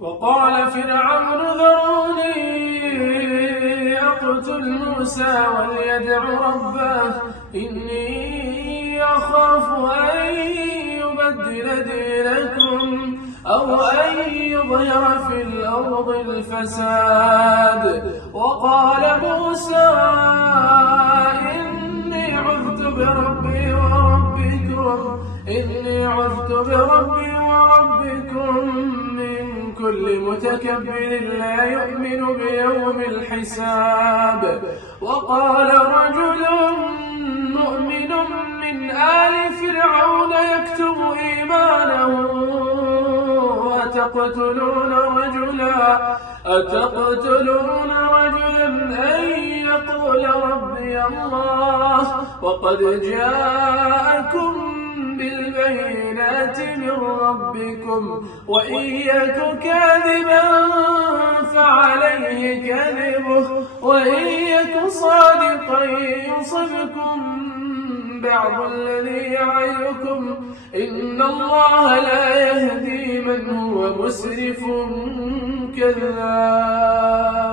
وقال فرعون ذروني أقتل موسى وليدع ربه إني أخاف أن يبدل دينكم أو أن يظهر في الأرض الفساد. وقال موسى إني عذت بربي وربكم من كل متكبر لا يؤمن بيوم الحساب. وقال رجل مؤمن من آل فرعون يكتم إيمانه أتقتلون رجلا أن يقول ربي الله وقد جاءكم بالبينات من ربكم وإن يك كاذبا فعليه كذبه وإن يك صادقا يصبكم بعض الذي يعيكم إن الله لا يهدي من هو مسرف كذاب.